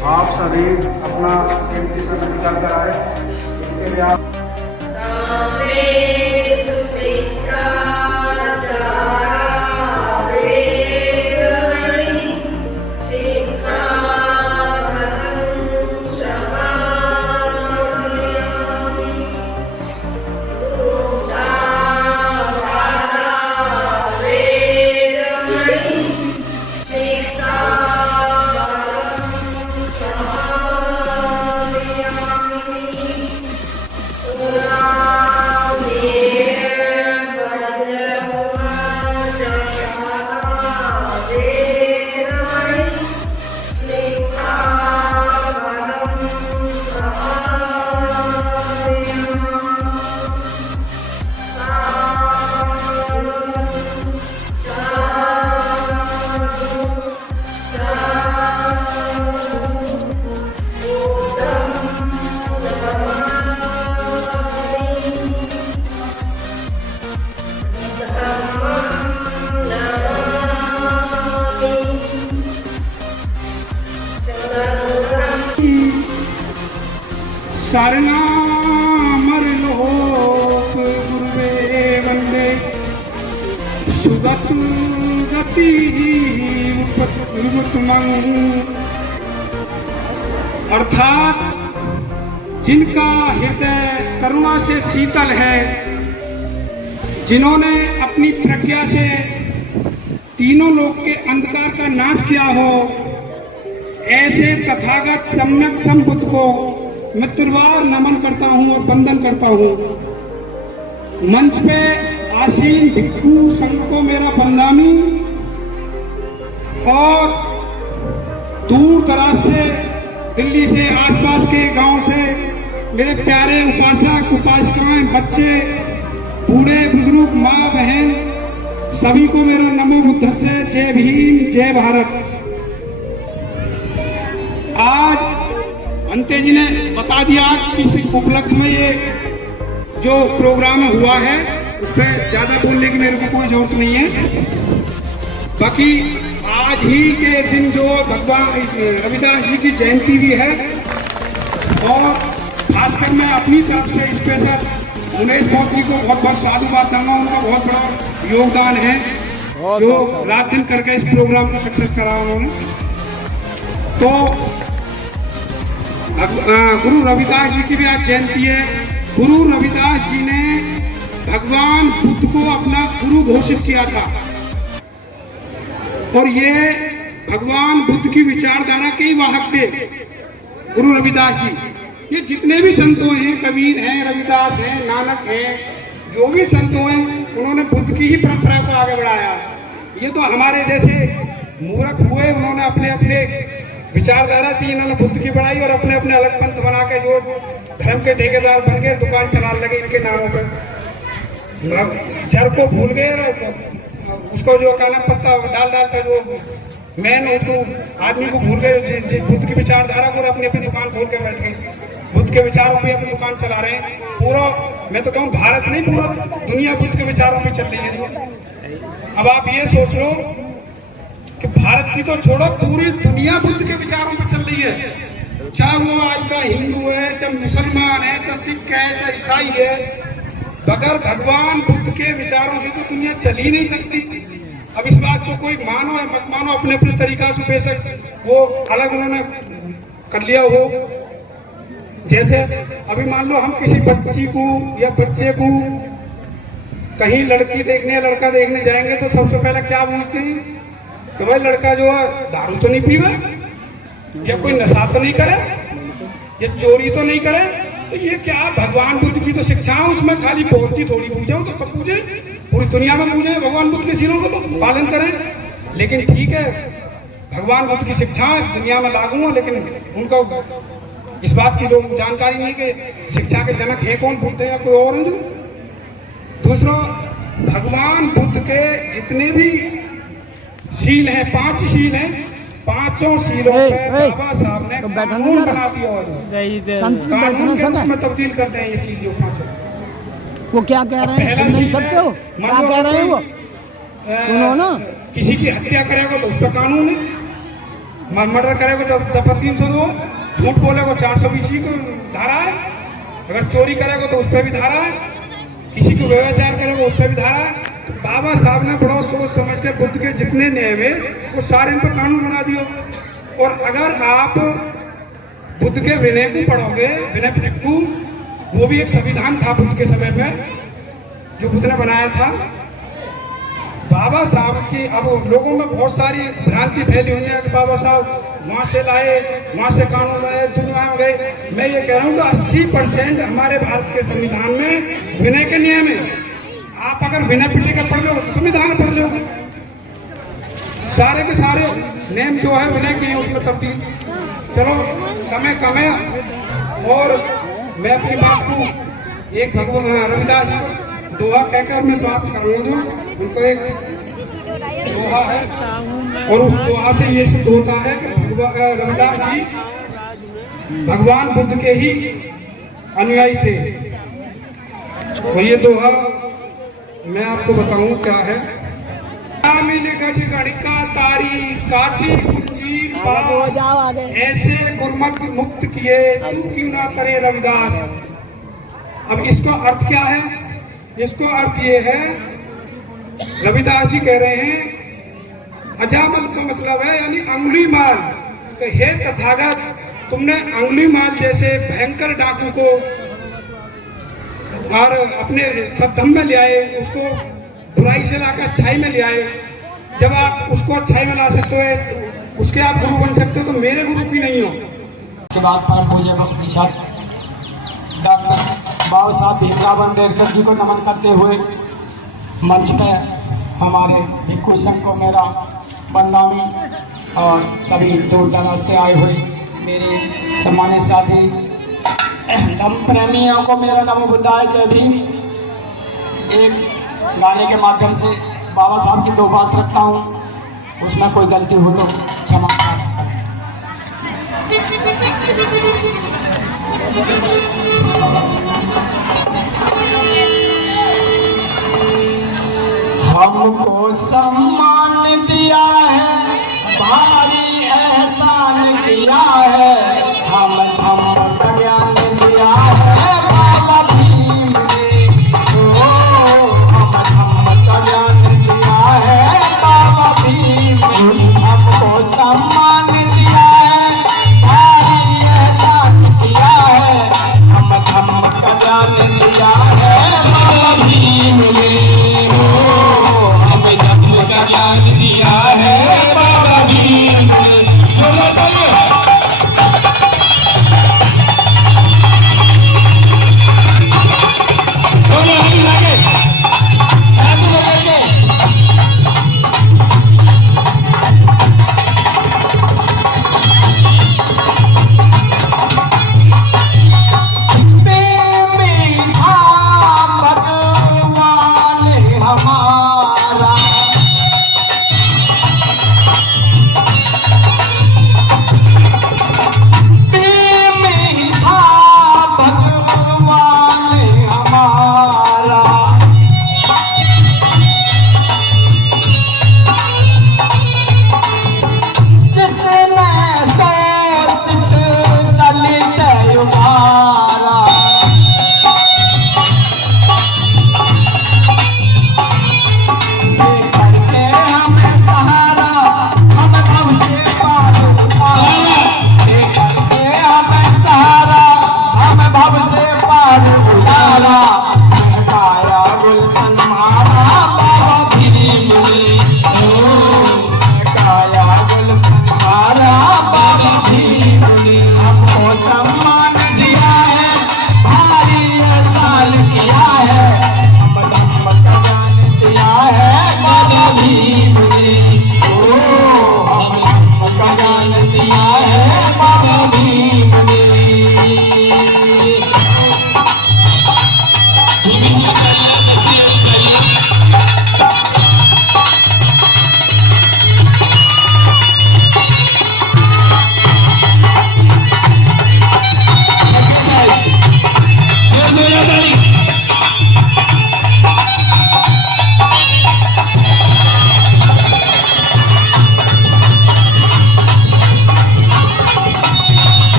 आप सभी अपना कीमती समय निकाल कर आए, इसके लिए आप शरणामर लोक गुरुवे वंदे सुगत गति अर्थात जिनका हृदय करुणा से शीतल है, जिन्होंने अपनी प्रज्ञा से तीनों लोक के अंधकार का नाश किया हो, ऐसे तथागत सम्यक संबुद्ध को मैं त्रिवार नमन करता हूं और वंदन करता हूं। मंच पे आसीन भिक्खु संघ को मेरा वंदनी और दूर दराज से, दिल्ली से, आसपास के गांव से मेरे प्यारे उपासक उपासिकाएं, बच्चे, बूढ़े बुजुर्ग, माँ बहन, सभी को मेरा नमो बुद्ध से जय भीम जय भारत। आज अंते जी ने बता दिया किस उपलक्ष्य में ये जो प्रोग्राम हुआ है, उस पर ज्यादा बोलने की मेरे को कोई जरूरत नहीं है। बाकी आज ही के दिन जो भगवान रविदास जी की जयंती भी है, और खासकर मैं अपनी तरफ से स्पेशल उन्हें मोदी को बहुत बहुत साधुवाद दूंगा। उनका बहुत बड़ा योगदान है जो रात दिन करके इस प्रोग्राम को सक्सेस करा उन्होंने। तो गुरु रविदास जी की भी आज जयंती है। गुरु रविदास जी ने भगवान बुद्ध को अपना गुरु घोषित किया था, और ये भगवान बुद्ध की विचारधारा के ही वाहक थे गुरु रविदास जी। ये जितने भी संतों हैं, कबीर हैं, रविदास हैं, नानक हैं, जो भी संतों हैं, उन्होंने बुद्ध की ही परंपरा को आगे बढ़ाया। ये तो हमारे जैसे मूर्ख हुए, उन्होंने अपने अपने विचारधारा थी, इन्होंने बुद्ध की बढ़ाई और अपने अपने अलग पंथ बना के जो धर्म के ठेकेदार बन गए, दुकान चलाने लगे इनके नामों पर। जड़ को भूल गए, उसको जो कहना पत्ता डाल डाल कर जो मैन उसको आदमी को भूल गए, बुद्ध की विचारधारा को अपनी अपनी दुकान खोल के बैठ गए, बुद्ध के विचारों में अपनी दुकान चला रहे हैं। पूरा मैं तो कहूँ भारत नहीं, पूरा दुनिया बुद्ध के विचारों में चल रही है जो। अब आप ये सोच लो कि भारत की तो छोड़ो, पूरी दुनिया बुद्ध के विचारों पर चल रही है। चाहे वो आज का हिंदू है, चाहे मुसलमान है, चाहे सिख है, चाहे ईसाई है, बगैर भगवान बुद्ध के विचारों से तो दुनिया चल ही नहीं सकती। अब इस बात को कोई मानो या मत मानो, अपने अपने तरीका से बेशक वो अलग उन्होंने कर लिया हो। जैसे अभी मान लो हम किसी बच्ची को या बच्चे को कहीं लड़की देखने या लड़का देखने जाएंगे तो सबसे पहले क्या पूछते हैं कि भाई लड़का जो है दारू तो नहीं पीवे, या कोई नशा तो नहीं करे, या चोरी तो नहीं करे। तो ये क्या भगवान बुद्ध की तो शिक्षा है, उसमें खाली बहुत ही थोड़ी पूजा हो तो सब पूजे, पूरी दुनिया में पूजे भगवान बुद्ध के सीनों को तो पालन करें। लेकिन ठीक है, भगवान बुद्ध की शिक्षा दुनिया में लागू है, लेकिन उनका इस बात की लोग जानकारी नहीं कि शिक्षा के जनक है कौन, बुद्ध है या कोई और है। दूसरा, भगवान बुद्ध के जितने भी शील हैं, 5 शील हैं, पांचों शीलों पे बाबा साहब ने कानून बना दिया और कानून के रूप में तब्दील करते हैं ये शील जो 5। वो क्या कह रहे हैं, सुन नहीं सकते हो क्या कह रहे हैं वो, सुनो ना। किसी की हत्या करेगा तो उस पर कानून है, मर्डर करेगा तो दफा 302, झूठ बोलेगा 420 की धारा है, अगर चोरी करेगा तो उस पर भी धारा है, किसी को व्यभिचार करेगा उस पर भी धारा है। तो बाबा साहब ने बड़ा सोच समझ के बुद्ध के जितने नियम है वो सारे इन पर कानून बना दियो। और अगर आप बुद्ध के विनय को पढ़ोगे, विनय पिटकू, वो भी एक संविधान था बुद्ध के समय पे जो बुद्ध ने बनाया था। बाबा साहब की अब लोगों में बहुत सारी भ्रांति फैली हुई है कि बाबा साहब वहाँ से लाए, वहाँ से कानून लाए, दुनिया में गए। मैं ये कह रहा हूँ कि 80% हमारे भारत के संविधान में विनय के नियम है। आप अगर विनय पिटी का पढ़ लोगे तो संविधान पढ़ लोगे, सारे के सारे नियम जो है विनय के हैं उसमें तब्दील। चलो समय कम है और मैं अपनी बात को एक भगवान रविदास जी को दोहा कहकर मैं समाप्त करूँगा। उनको एक दोहा है और उस दोहा से ये सिद्ध होता है कि रविदास जी भगवान बुद्ध के ही अनुयायी थे। और ये दोहा मैं आपको बताऊं क्या है। मिले गज गणिका तारी काटी कुंजीर पास, ऐसे गुरमत मुक्त किए तू क्यों ना करे रविदास। अब इसका अर्थ क्या है? इसको अर्थ ये है, रविदास जी कह रहे हैं अजामल का मतलब है यानी अंगुली माल। तो हे तथागत, तुमने अंगुली माल जैसे भयंकर डाकू को और अपने सद्धम में ले आए, उसको बुराई से लाकर अच्छाई में ले आए। जब आप उसको अच्छाई में ला सकते हो, उसके आप गुरु बन सकते हो, तो मेरे गुरु की नहीं हो। के बाद परम पूज्य प्रतिशत डॉक्टर बाबा साहब भीमराव अम्बेडकर जी को नमन करते हुए मंच पे हमारे भिक्खु संघ को मेरा बंदामी और सभी दूर दराज से आए हुए मेरे सम्मानित साथी धर्म प्रेमियों को मेरा नमो बुद्धाय जय भीम। एक गाने के माध्यम से बाबा साहब की 2 बात रखता हूँ, उसमें कोई गलती हो तो क्षमा करें। हमको सम्मान दिया है, भारी एहसान किया है, हम धम्म का ज्ञान दिया है बाबा भीम ने। ओ हम धम्म का ज्ञान दिया है बाबा भीम ने। हमको सम्मान दिया है, भारी एहसान किया है, हम धम्म का ज्ञान दिया है बाबा भीम ने। ज्ञान दिया है बाबा भीम ने।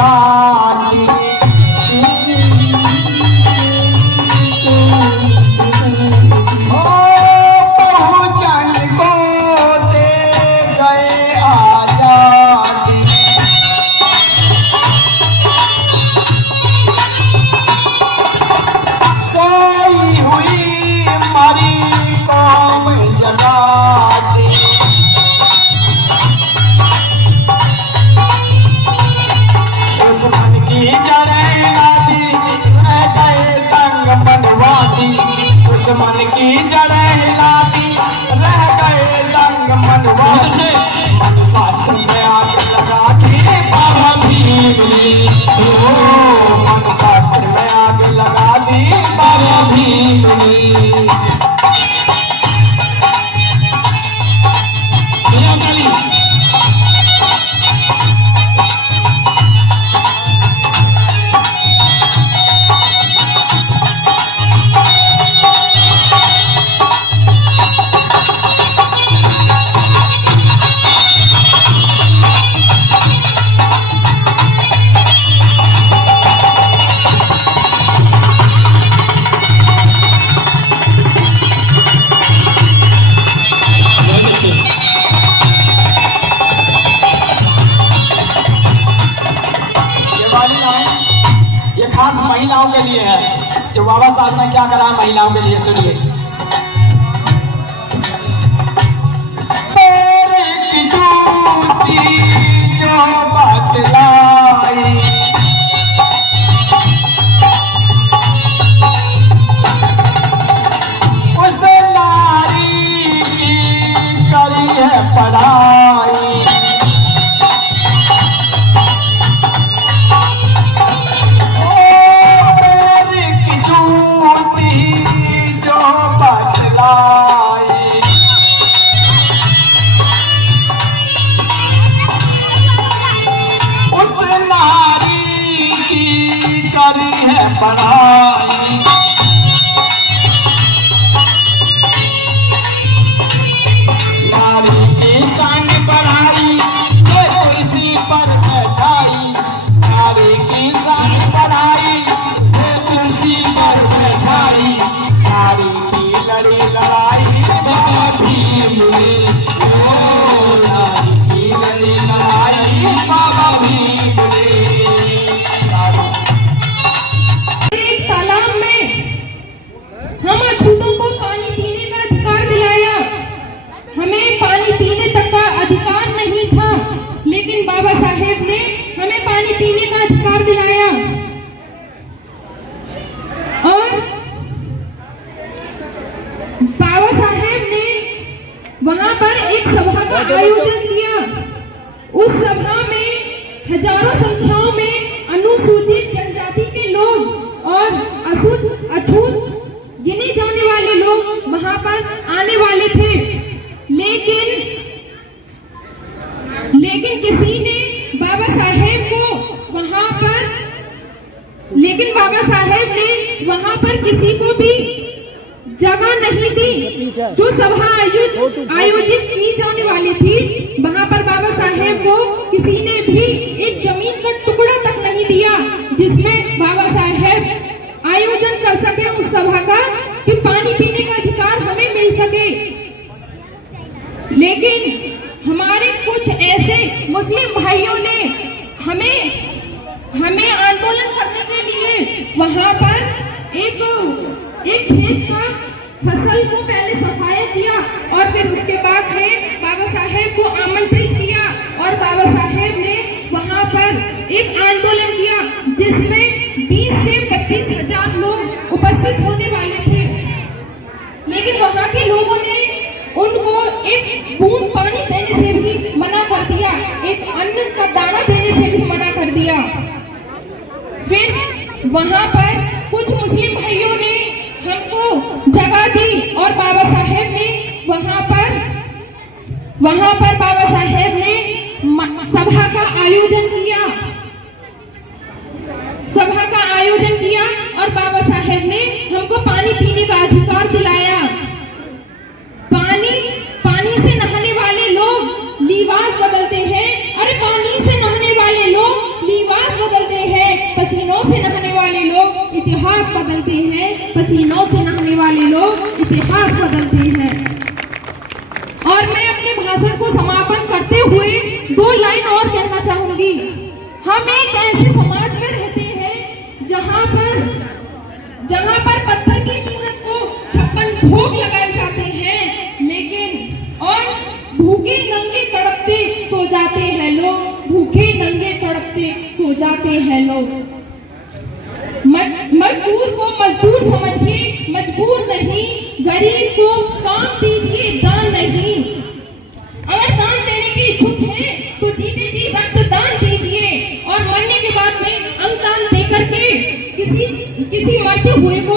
लगाती बहुजन को दे गए आजादी। सोई हुई मरी कौम जगाती। दुश्मन की जड़ें लादी रह गए तंग मनवाती। दुश्मन की जड़ें लादी रह गए तंग मनवाती। मन शास्त्र में आग लगाती बाबा भीम ने, मन शास्त्र में आग लगा दी बाबा भीम ने। ये खास महिलाओं के लिए है जो बाबा साहब ने क्या करा महिलाओं के लिए, सुनिए। पैर की जूती जो बतलाई उस नारी की करी है पढ़ाई। उस नारी की करी है पढ़ाई। नारी की शान बढ़ाई ये कुर्सी पर बैठाई। नारी की शान बढ़ाई ये कुर्सी पर बैठाई। नारी की लड़ी लड़ाई बाबा भीम ने, नारी की लड़ी लड़ाई बाबा भीम ने। एक तालाब में हम अछूतों को पानी पीने का अधिकार दिलाया। हमें पानी पीने तक का अधिकार नहीं था, लेकिन बाबा साहेब ने हमें पानी पीने का अधिकार दिलाया। और बाबा साहेब ने वहां पर एक सभा का आयोजन किया। उस सभा में हजारों संख्याओं में अनुसूचित जनजाति के लोग और अछूत गिने जाने वाले लोग वहां पर आने वाले थे। लेकिन किसी ने बाबा साहेब को बाबा साहेब ने वहां पर किसी को भी जगह नहीं दी। जो सभा आयोजित की जाने वाली थी वहां पर बाबा साहेब को किसी ने भी एक जमीन का टुकड़ा तक नहीं दिया जिसमें बाबा साहेब आयोजन कर सके उस सभा का, कि पानी पीने का अधिकार हमें मिल सके। लेकिन हमारे कुछ ऐसे मुस्लिम भाइयों ने हमें आंदोलन करने के लिए वहां पर एक खेत का फसल को पहले सफाया किया और फिर उसके बाद में बाबा साहेब को आमंत्रित किया और बाबा साहेब ने वहां पर एक आंदोलन किया जिसमें 20 से 25 हजार लोग उपस्थित होने वाले थे। लेकिन वहां के लोगों ने उनको एक बूंद पानी देने से भी मना कर दिया, एक अन्न का दाना देने से भी मना कर दिया। फिर वहां पर कुछ मुस्लिम भाइयों ने हमको जगह दी और बाबा साहेब ने वहां पर बाबा साहेब ने सभा का आयोजन किया और बाबा साहेब ने हमको पानी पीने का अधिकार दिलाया। पानी से नहाने वाले लोग लिबास बदलते हैं। अरे पानी से नहाने वाले लोग लिबास बदलते भाषण को समापन करते हुए 2 लाइन और कहना चाहूंगी। हम एक ऐसे समाज में रहते हैं जहां पर पत्थर की मूर्त को 56 भोग लगाए जाते हैं, लेकिन और भूखे नंगे तड़पते सो जाते हैं लोग, भूखे नंगे तड़पते सो जाते हैं लोग। मजदूर को मजदूर समझिए, मजबूर नहीं, गरीब को काम दीजिए, दान नहीं। अगर दान देने के इच्छुक हैं तो जीते जी रक्तदान दीजिए और मरने के बाद में अंगदान देकर के किसी मरते हुए को